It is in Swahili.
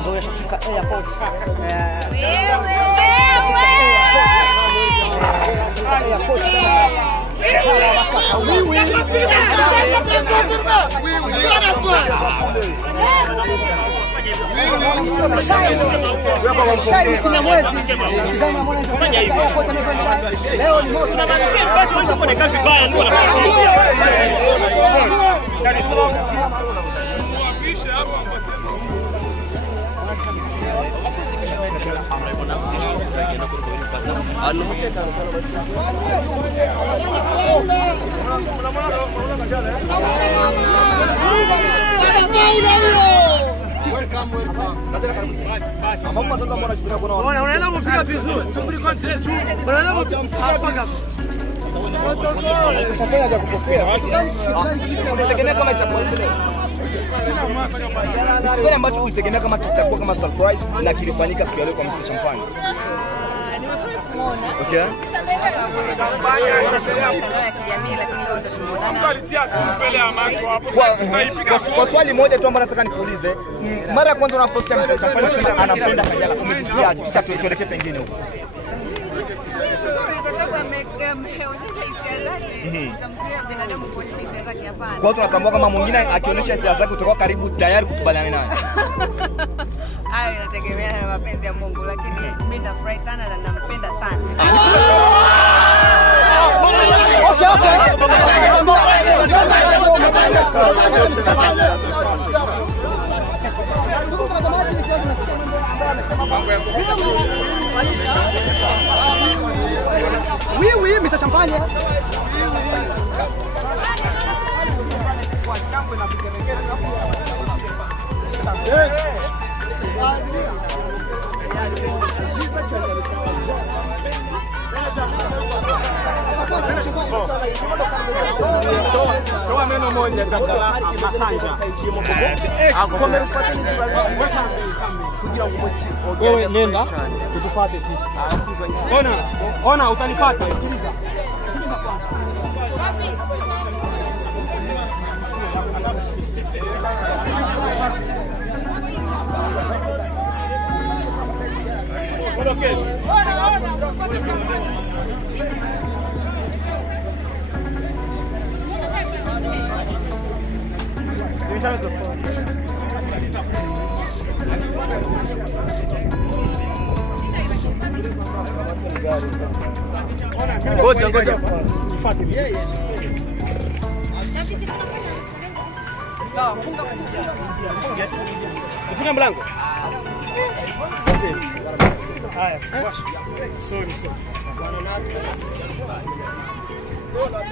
ndio yashafika airport. Shai kuna mwezi kizama mwana leo ni moto kwa kazi baya ndio unaenda kupiga vizuri tumbili contest unaenda kupiga chakula cha kupokea unategemea kama chakula kile ambacho ulitegemea kama kitakuwa kama surprise na kilifanyika siku ya leo kwa Mr. Champagne. Okay. Kwa swali moja tu ambalo nataka nikuulize, mara ya kwanza unaposti Mr. Champagne anampenda Kajala, umejisikia kisha tuelekee pengine huko? Kwa tunatambua kama mwingine akionyesha hisia zake kutoka karibu tayari kukubaliana naye. Hayo inategemea na mapenzi ya Mungu, lakini mimi nafurahi sana na nampenda sana. Oui, Mr. Champagne. Toa neno moja Kajala Masanja. Wewe nenda utufuate sisi. Ona utanifuata. Sikiliza. Okay. Ngoja. Nifuate. Sawa, funga mlango. Haya, sorry. Bwana nani? Dola.